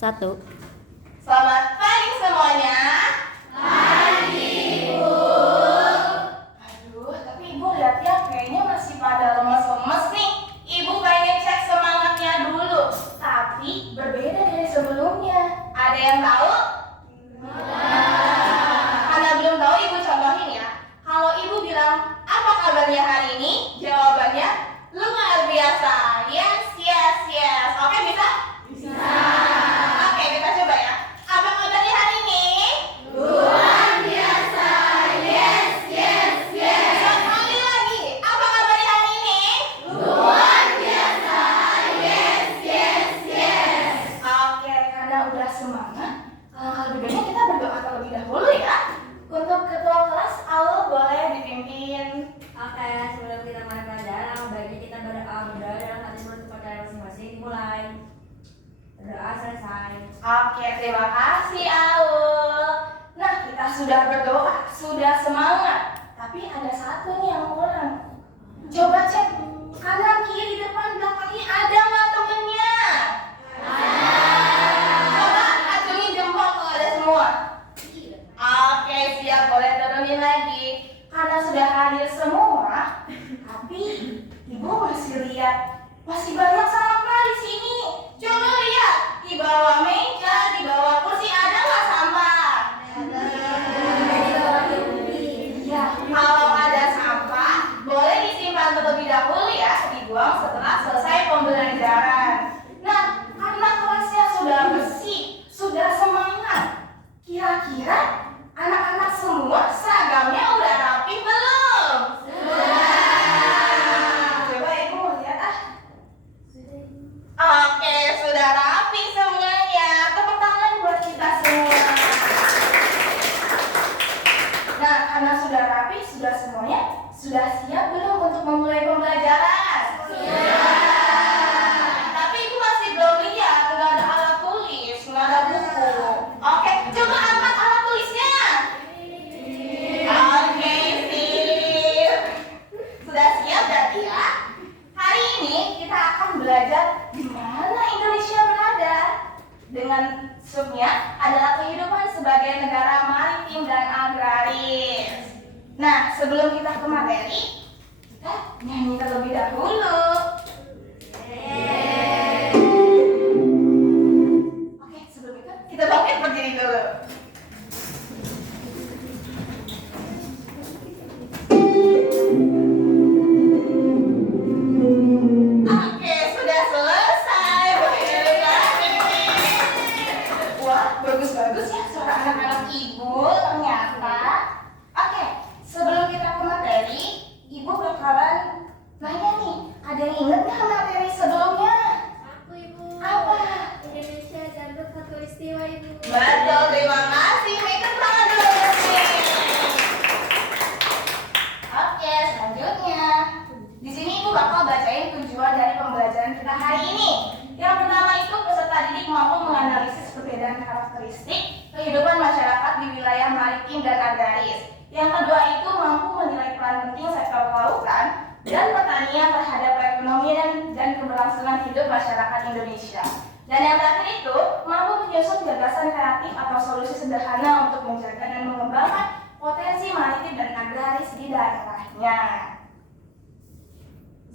Satu. Selamat pagi semuanya. Pagi, Bu. Aduh, tapi Ibu lihat ya, kayaknya masih pada lemes-lemes nih. Ibu pengen cek semangatnya dulu. Tapi berbeda dari sebelumnya. Ada yang tahu? Karena belum tahu, Ibu contohin ya. Kalau Ibu bilang, apa kabarnya hari ini? Jawabannya, luar biasa. Yes, yes, yes. Oke, bisa? Bisa. Oke, kita coba ya. Apa kabarnya hari ini? Luar biasa. Yes, yes, yes. Sekali lagi, apa kabarnya hari ini? Luar biasa. Yes, yes, yes. Oke, karena udah semangat, kalau lebih baiknya kita berdoa terlebih dahulu ya. Untuk ketua kelas, Aul boleh dipimpin. Oke, sebelum kita mulai pelajaran, baiknya kita berdoa dalam hati menurut kepercayaan masing-masing. Dimulai. Berdoa selesai. Oke, terima kasih Aul. Nah, kita sudah berdoa, sudah semangat. Tapi ada satu nih yang kurang. Coba cek kanan, kiri, depan, belakangnya ada nggak temennya? Coba acungin jempol kalau ada semua. Oke, siap, boleh turunin lagi. Karena sudah hadir semua, tapi Ibu masih lihat masih banyak sampah di sini. Coba lihat di bawah meja, di bawah kursi ada nggak sampah? Iya, kalau ada sampah boleh disimpan terlebih dahulu ya, dibuang setelah selesai pembelajaran. Nah, karena kelasnya sudah bersih, sudah semangat, kira-kira anak-anak semua seragamnya udah rapi belum? Coba Ibu mau lihat ah. Oke, sudah rapi semuanya. Tepuk tangan buat kita semua. Nah, karena sudah rapi, sudah semuanya, sudah siap belum untuk memulai pembelajaran? Tapi Ibu masih belum lihat, nggak ada alat tulis, nggak ada buku. Oke, coba angkat alat tulisnya. Oke, sip. Sudah siap berarti ya? Hari ini kita akan belajar di mana Indonesia berada. Dengan subnya adalah kehidupan sebagai negara maritim dan agraris. Nah, sebelum kita ke materi, kita nyanyi terlebih dahulu. Oke, sebelum itu kita bangkit berdiri dulu. Oke, sudah selesai. Berdiri lagi. Wah, bagus-bagus ya suara anak-anak Ibu ternyata. Oke, sebelum kita ke materi, Ibu bakalan nanya nih, ada yang ingat nggak materi sebelumnya? Aku, Ibu. Apa? Indonesia Jalur Khatulistiwa, Ibu. Betul, terima kasih. Mekan tangan dulu nih. Oke, selanjutnya. Di sini Ibu bakal bacain tujuan dari pembelajaran kita hari ini. Yang pertama itu peserta didik mampu menganalisis perbedaan karakteristik kehidupan masyarakat di wilayah maritim dan agraris. Yang kedua itu mampu menilai peran penting sektor kelautan dan pertanian terhadap perekonomian dan keberlangsungan hidup masyarakat Indonesia. Dan yang terakhir itu mampu menyusun gagasan kreatif atau solusi sederhana untuk menjaga dan mengembangkan potensi maritim dan agraris di daerahnya.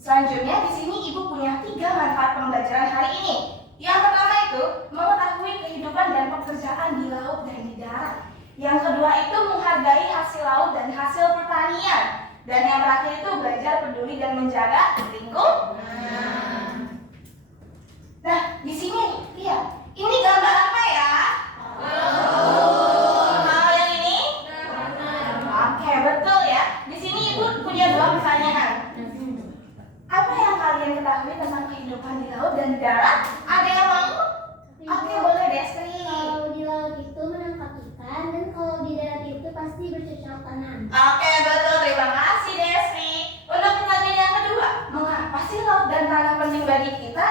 Selanjutnya di sini Ibu punya 3 manfaat pembelajaran hari ini. Yang pertama itu mengetahui kehidupan dan pekerjaan di laut dan di darat. Yang kedua itu menghargai hasil laut dan hasil pertanian. Dan yang terakhir itu belajar peduli dan menjaga lingkungan. Nah, di sini lihat, ini gambar apa ya? Kalau yang ini? Oke, betul ya. Di sini Ibu punya 2 pertanyaan. Apa yang kalian ketahui tentang kehidupan di laut dan di darat? Ada yang mau? Oke, boleh Destri. Kalau di laut itu menangkap ikan, dan kalau di darat itu pasti bercocok tanam. Oke, betul. Terima kasih Destri. Untuk pertanyaan yang kedua, mengapa sih laut dan tanah penting bagi kita?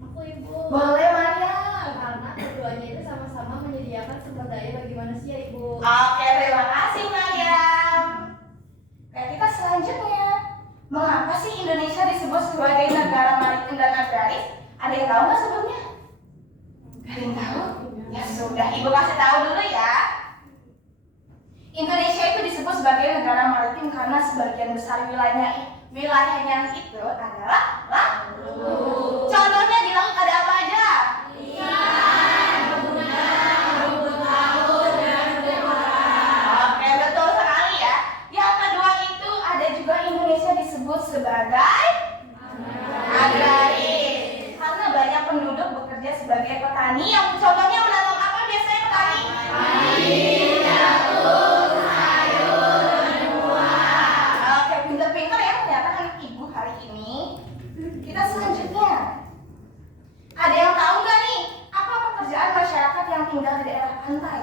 Aku, Ibu. Boleh Maria. Karena keduanya itu sama-sama menyediakan sumber daya bagi manusia, Ibu. Oke, terima kasih Mariam. Oke, kita selanjutnya. Mengapa sih Indonesia disebut sebagai negara maritim dan agraris? Ada yang tahu nggak sebelumnya? Ada yang tahu? Ya sudah, Ibu kasih tahu dulu ya. Indonesia itu disebut sebagai negara maritim karena sebagian besar wilayahnya itu adalah laut. Contohnya di laut ada apa aja? Oke, betul sekali ya. Yang kedua itu ada juga Indonesia disebut sebagai agraris karena banyak penduduk bekerja sebagai petani. Yang contohnya menanam apa biasanya petani? Oke, pinter-pinter ya ternyata anak Ibu hari ini. Kita selanjutnya. Ada yang tahu nggak nih apa pekerjaan masyarakat yang tinggal di daerah pantai?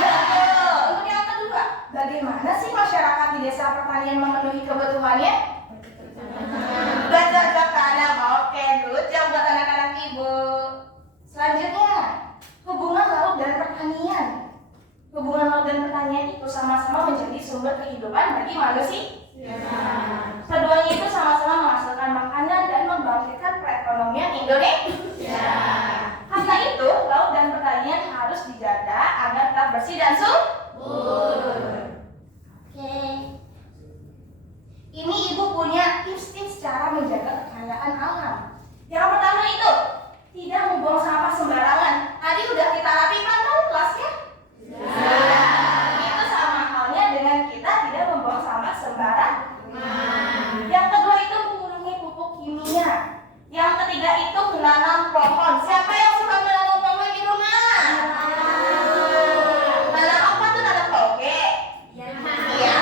Betul. Untuk yang kedua, bagaimana sih masyarakat di desa pertanian memenuhi kebutuhannya? Bercocok tanam. Oke, good job buat anak-anak Ibu. Selanjutnya, hubungan laut dan pertanian. Hubungan laut dan pertanian itu sama-sama menjadi sumber kehidupan bagi manusia. Keduanya itu sama-sama menghasilkan makanan dan membangkitkan perekonomian Indonesia. Karena itu, laut dan pertanian harus dijaga agar tetap bersih dan subur. Oke. Ini Ibu punya tips-tips cara menjaga kekayaan alam. Yang pertama itu, tidak membuang sampah sembarangan. Tadi udah kita rapikan kan kelasnya? Itu sama halnya dengan kita tidak membuang sampah sembarangan. Yang kedua itu mengurangi pupuk kimia. Yang ketiga itu menanam pohon. Siapa yang suka menanam pohon di rumah? Nanam apa tuh? Nanam toge? Iya.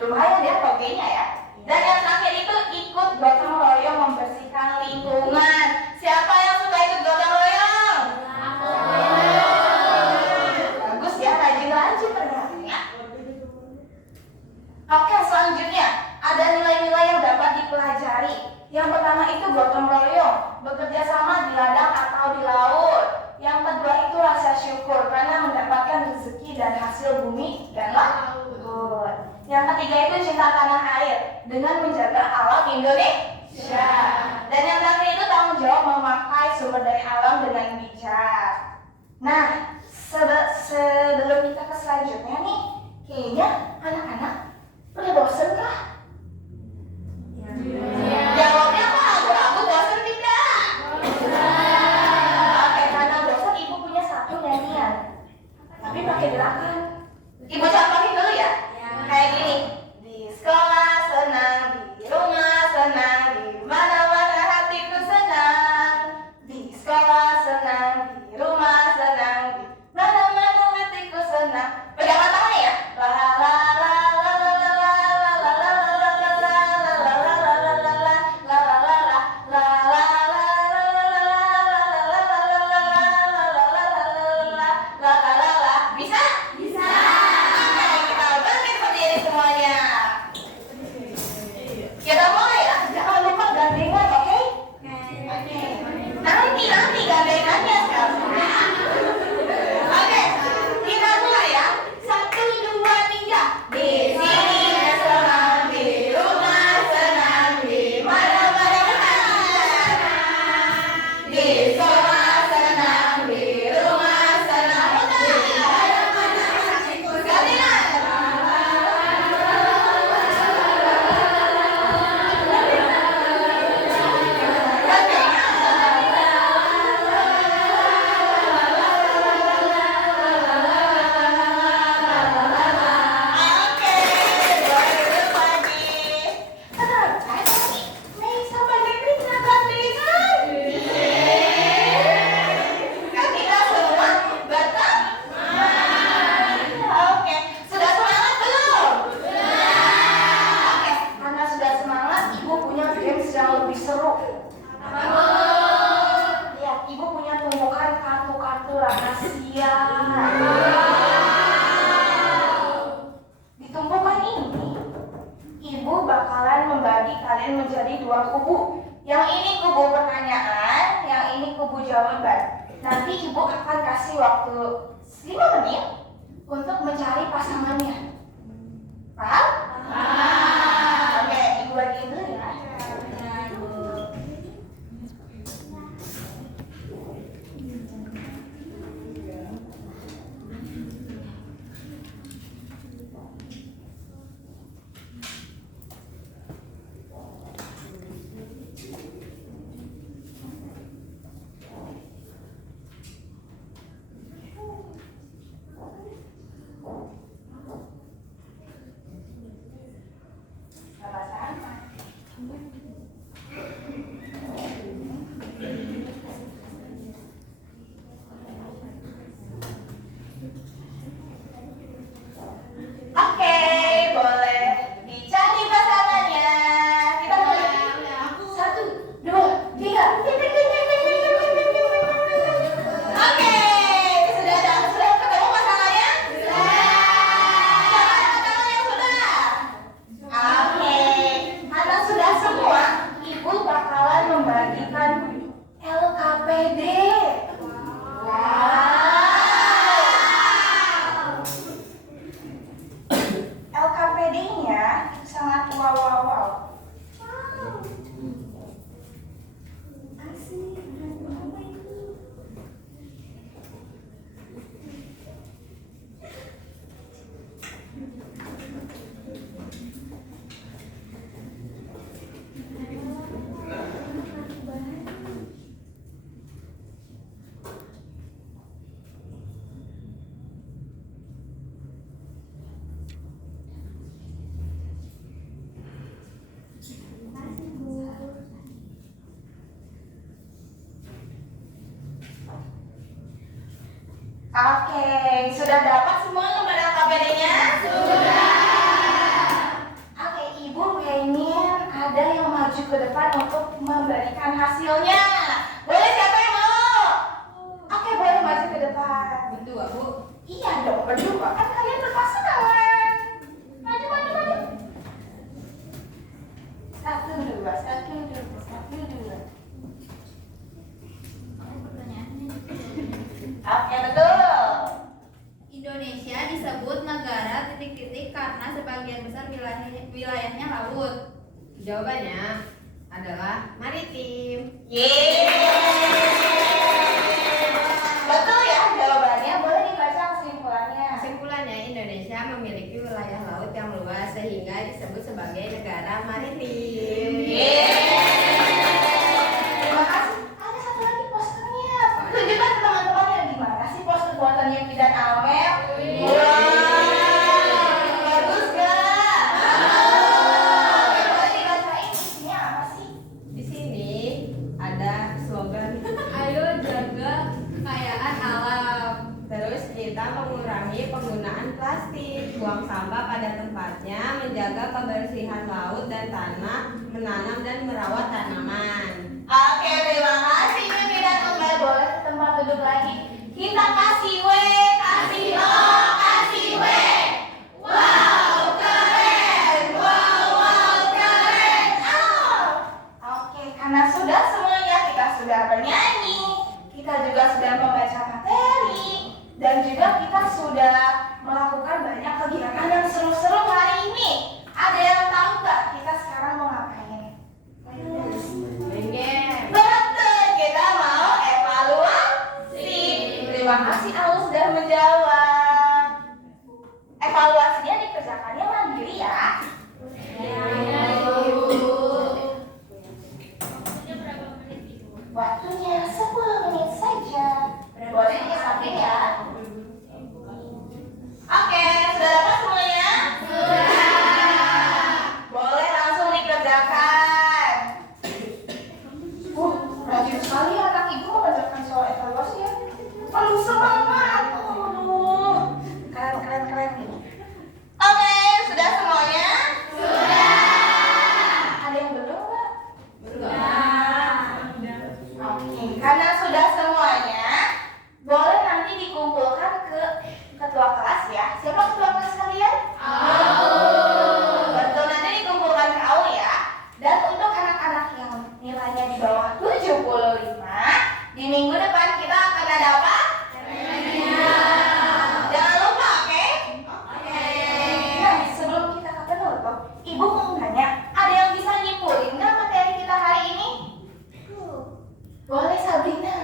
Lumayan ya togenya ya. Dan yang terakhir itu ikut gotong royong membersihkan lingkungan. Siapa yang suka ikut gotong royong? Bagus ya, rajin-rajin ternyata ya. Oke, selanjutnya ada nilai-nilai yang dapat dipelajari. Yang pertama itu gotong royong, bekerja sama di ladang atau di laut. Yang kedua itu rasa syukur karena mendapatkan rezeki dan hasil bumi dan laut. Yang ketiga itu cinta tanah air dengan menjaga alam Indonesia. Dan yang terakhir itu tanggung jawab memakai sumber daya alam dengan bijak. Nah, sebelum kita ke selanjutnya nih, kayaknya anak-anak udah bosen kah? Jawabnya apa? Aku bosen tidak? Oke, karena bosen Ibu punya satu nyanyian, tapi pakai gerakan. Ibu contohin dulu ya. Kayak gini. Di sekolah senang, di rumah senang, di mana-mana hatiku senang. Di sekolah senang, di rumah senang, di mana-mana hatiku senang. Pegangan tangannya ya. La la la la la la la la la bisa? Bisa. Oke, kita bangkit berdiri semuanya. Kita mulai ya. Jangan lupa gandengan, oke? Oke. Nanti gandengannya sekarang. Oke, kita mulai ya. 1, 2, 3. Di sini senang, di rumah senang, di mana-mana senang. Di sekolah senang, di rumah senang. Menjadi dua kubu. Yang ini kubu pertanyaan, yang ini kubu jawaban. Nanti Ibu akan kasih waktu 5 menit untuk mencari pasangannya. Paham? Paham. Oke, Ibu bagiin dulu ya. Oke, sudah dapat semua nomor KPD-nya? Sudah. Oke, Ibu pengen ada yang maju ke depan untuk memberikan hasilnya. Boleh siapa yang mau? Oke, boleh maju ke depan. Berdua, Bu. Iya dong, berdua. Kan kalian berpasangan. Maju, maju, maju. Satu, dua, satu, dua, satu, dua. Oke, betul. Indonesia disebut negara titik-titik karena sebagian besar wilayahnya laut. Jawabannya adalah maritim. Betul ya jawabannya. Boleh dibaca kesimpulannya. Kesimpulannya, Indonesia memiliki wilayah laut yang luas sehingga disebut sebagai negara maritim. Terima kasih. Ada satu lagi posternya. Tunjukkan ke teman-teman yang gimana sih poster buatan Yuki dan Amel. Bagus gak? Boleh dibacain isinya apa sih? Di sini ada slogan. Ayo jaga kekayaan alam. Terus kita mengurangi penggunaan plastik, buang sampah pada tempatnya, menjaga kebersihan laut dan tanah, menanam dan merawat tanaman. Oke, terima kasih Yuki dan Amel. Boleh ke tempat duduk lagi. Kita kasih W, kasih O, kasih W. Wow, keren. Wow, keren. Oke, karena sudah semuanya kita sudah bernyanyi, kita juga sudah membaca materi, dan juga kita sudah melakukan banyak kegiatan yang seru-seru hari ini. Ada yang tahu nggak kita sekarang mau ngapain? Main game. Betul, kita mau evaluasi. Terima kasih Alus sudah menjawab. Evaluasinya dikerjakannya mandiri ya. Waktunya 10 menit saja. Boleh disamping ya. Oke, sudah dapat semuanya? Sudah. Boleh langsung dikerjakan. Rajin sekali anak ibu mengerjakan soal evaluasi ya. Penuh semangat. Keren. Oke, sudah semuanya? Sudah. Ada yang belum nggak? Oke, karena sudah semuanya, boleh nanti dikumpulkan ke ketua kelas ya. Siapa ketua kelas kalian? Betul, nanti dikumpulkan ke Aul ya. Dan untuk anak-anak yang nilainya di bawah 75, di minggu depan kita akan ada apa? Jangan lupa, oke? Nah, sebelum kita ke penutup, Ibu mau nanya, ada yang bisa nyimpulin nggak materi kita hari ini? Boleh Sabrina.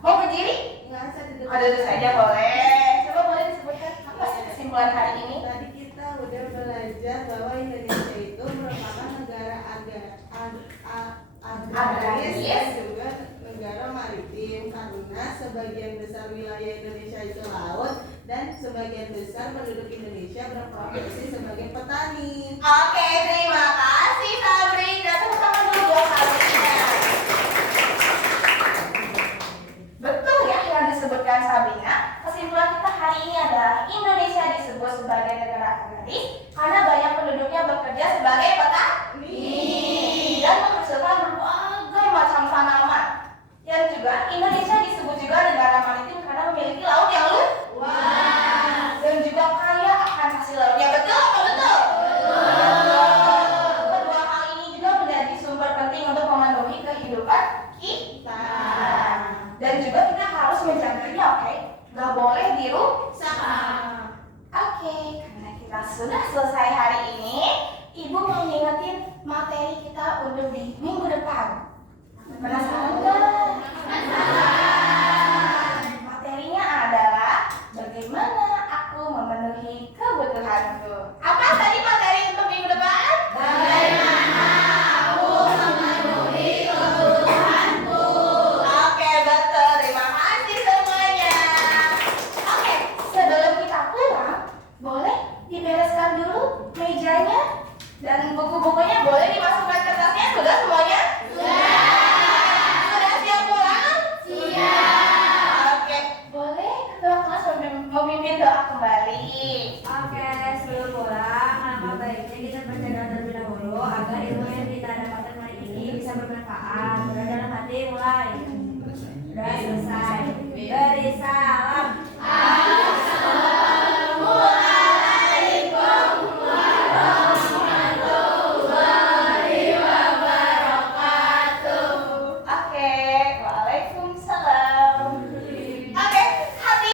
Mau berdiri? Duduk saja boleh. Coba boleh disebutkan apa sih kesimpulan hari ini? Tadi kita udah belajar bahwa Indonesia itu merupakan negara agraris dan juga negara maritim karena sebagian besar wilayah Indonesia itu laut dan sebagian besar penduduk Indonesia berprofesi sebagai petani. Oke, terima kasih Sabrina. Tepuk tangan dulu buat Sabrina. Betul ya yang disebutkan Sabrina. Kesimpulan kita hari ini adalah Indonesia disebut sebagai negara agraris karena banyak penduduknya bekerja sebagai petani dan menghasilkan berbagai macam tanaman. Yang juga Indonesia disebut juga negara maritim karena memiliki laut yang luas dan juga kaya akan hasil lautnya. Betul apa betul? Kedua hal ini juga menjadi sumber penting untuk memenuhi kehidupan kita. Dan juga kita harus menjaganya, oke? Gak boleh dirusak. Oke, karena kita sudah selesai hari ini, Ibu mau ngingetin materi kita untuk di minggu depan. Penasaran nggak? Materinya adalah bagaimana aku memenuhi kebutuhanku. Apa tadi materi untuk minggu depan? Bagaimana aku memenuhi kebutuhanku. Oke, betul. Terima Mari kita berdoa terlebih dahulu agar ilmu yang kita dapatkan hari ini bisa bermanfaat. Berdoa dalam hati mulai. Doa